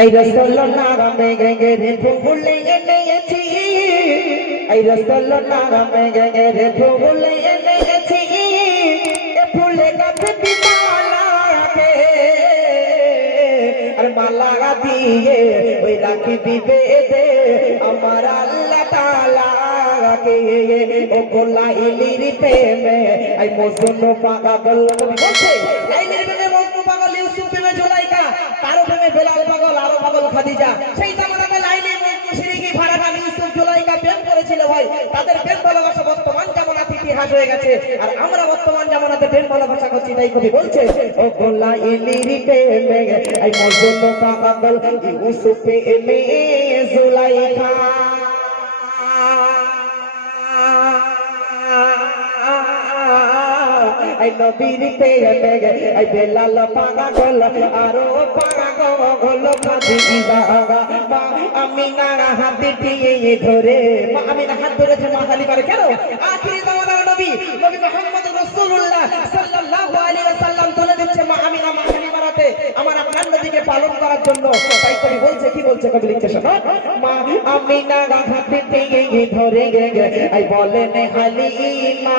এই রসল নামে গেগে রে ফুলে এনেছি এই রসল নামে গেগে রে ফুলে এনেছি এ ফুলে গাছে বিমালাকে আর মালা দিয়ে ওই রাখি দিবে দে আমার আল্লাহ তালাকে ও গোলাইলির প্রেমে এই মজনু পাগল বলছে লাইলির প্রেমে মজনু পাগল ইউসুফ প্রেমে জোলাইকা তারও প্রেমে বেলাল পাগল আরও পাগল খাদিজা, সেই জামানাতে লাইলি মুশরিকি ফারাকান ইউসুফ জুলাইকা প্রেম করেছিল ভাই। তাদের প্রেম ভালোবাসা বর্তমান জামানাতে ইতিহাস হয়ে গেছে। আর আমরা বর্তমান জামানাতে প্রেম ভালোবাসা করছি, তাই কবি বলছে, ও গোলাইলির প্রেমে আই মজনু পাগল ইউসুফ প্রেমে জোলাইকা। এই নবীর পেয়ে এই বেলাল পাগল, আরও পাগল খাদিজা মা, আমি না হাত দিয়ে ধরে, মা, আমি না হাত ধরেছে, মা, খালি করে কেন? আখিরি জামানার নবী নবী মুহাম্মদ রাসূলুল্লাহ সাল্লাল্লাহু আলাইহি ওয়াসাল্লাম তুলে দিচ্ছে, মা, আমি না মা মারাতে, আমার আপনার নবীকে পালন করার জন্য। তাই কবি বলছে, কি বলছে কবি লিখছে শোনো। মা, আমি না হাত দিয়ে ধরে গে গে এই বলেন হালিমা।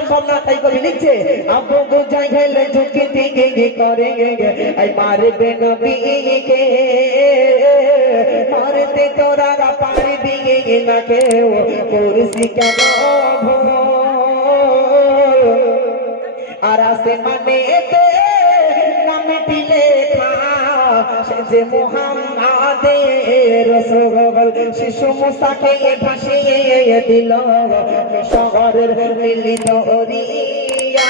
সম্ভব না, তাই কবি লিখছে আবু জাহেল চোখে দিয়ে করে আই মারবে নবীকে মারতে তোরা পারবি না কুরসি কেন আর আসে মানে নামে লেখা সে যে মোহাম্মদের রসগোল শিশু মুসাকে ভাসিয়ে দিল। শহরের মিলিত রিয়া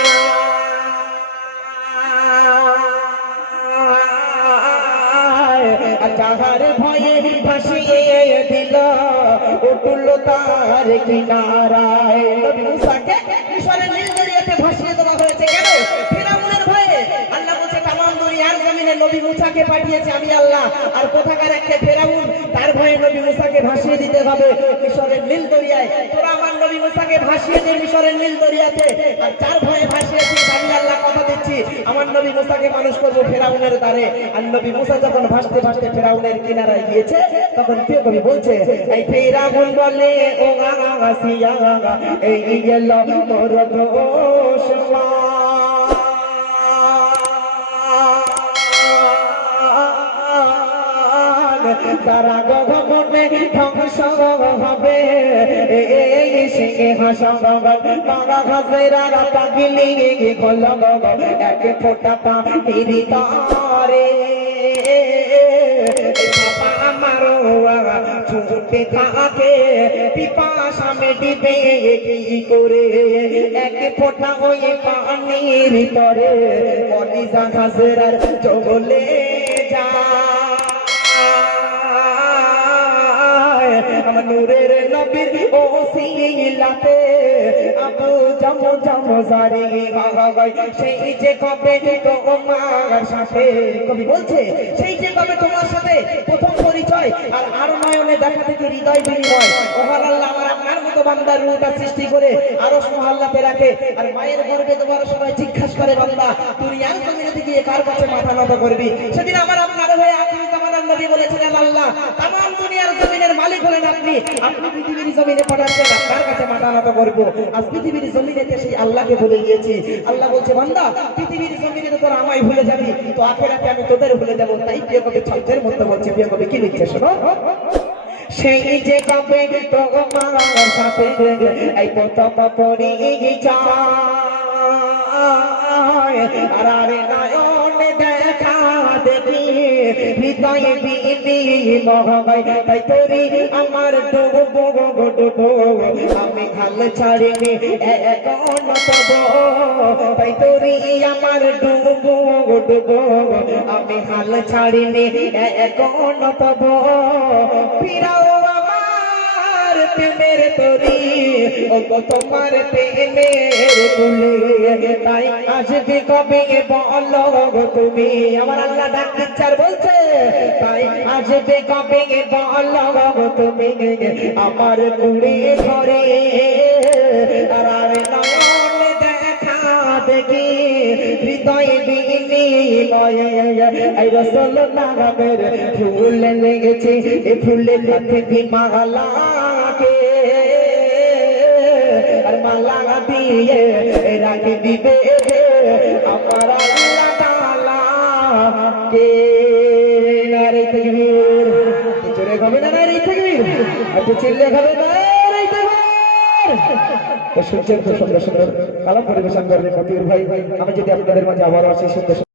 যাহার ভয়ে ভাসিয়ে দিল, উঠল তার কিনারায় নবী মুসাকে মিশরের নীল দরিয়াতে ভাসিয়ে দেওয়া হয়েছে কেন ফিরাউনের ভয়ে আল্লাহ বলছে তামাম দুনিয়ার জমিনে মুসাকে পাঠিয়েছে আমি আল্লাহ। আর কোথাকার একটা ফেরাউন, তার ভয়ে নবী মুসাকে ভাসিয়ে দিতে হবে মিশরের নীল দরিয়ায়। তোরা আমার নবী মুসাকে ভাসিয়ে দে মিশরের নীল দরিয়াতে। আর যার ভয়ে ভাসিয়েছিস আমি আল্লাহ কথা দিচ্ছি, আমার নবী মুসাকে মানুষ করব ফেরাউনের দ্বারে। আর নবী মুসা যখন ভাসতে ভাসতে ফেরাউনের কিনারায় গিয়েছে, তখন প্রিয় কবি বলছে, এই ফেরাউন বলে, ও আসিয়া এই গেল মোর দোষ তারা গগনে ধ্বংস হবে। সিংহে হাসঙ্গ তারা ঘাসেরা পাগিলি গল এক ফোটা পাখির তারে আমারো ছুটে থাকে, পিপাসা মেটিবে কি করে? এক ফোঁটা ওই পানির তরে কলিজা ঘাসের চলে যায়। ও সিলাতে আবু জম জম জারি গাগাই সেই যে কবে তোমার সাথে, কবি বলছে, সেই যে কবে তোমার সাথে প্রথম পরিচয়, আর আর নয়নে দেখা থেকে হৃদয় বিনিময়। ওহার আল্লাহ আমার আপনার মতো বান্দার রূপটা সৃষ্টি করে আরও মহল্লাতে রাখে। আর মায়ের গর্বে তোমার সবাই জিজ্ঞাসা করে, বান্দা, তুই আর জমিনে গিয়ে কার কাছে মাথা নত করবি? সেদিন আমার আপনার হয়ে আখিরি নবী বলেছিলেন, আল্লাহ তাম দুনিয়ার জমিনের মালিক হলেন আপনি। আপনি পৃথিবীর জমিনে পাঠাচ্ছেন আপনার কাছে মাথা নত করব। আজ পৃথিবীর জমিনে সেই আল্লাহকে ভুলে গিয়েছি। আল্লাহ বলছে, বান্দা, পৃথিবীর জমিনে তো তোরা আমায় ভুলে যাবি। তো আখেরাতে আমি তোদের ভুলে যাব। তাই প্রিয় কবি ছন্দের মধ্যে বলছে, প্রিয় কবি, কি লিখছে শোনো? সেই যে কবে তো মার সাথে এই প্রথম পরি যায়। আর আরে হৃদয় বিবি মহাই তাই তোরি আমার ডুবো ডুবো আমি হাল ছাড়িনি এখন তব তাই তোরি আমার ডুবো ডুবো আমি হাল ছাড়িনি এখন তব ফিরাও আমার বলো আল্লাহ ডাক দিচ্ছে আর বলছে তাই আসবে কবে বলো তুমি আমার কুড়ি ঘরে। আর দেখা দেখি লেগেছে, এ ফুলে কি মালাকে আর মালা দিয়ে রাখি দিবে আমার কে? তকবীর একটু চিল্লে হবে না। নারে তকবীর তো শুনছেন তো সুন্দর সুন্দর কালাম পরিবেশন করবেন মতিউর ভাই। আমি যদি আপনাদের মাঝে আবারও আসি সুন্দর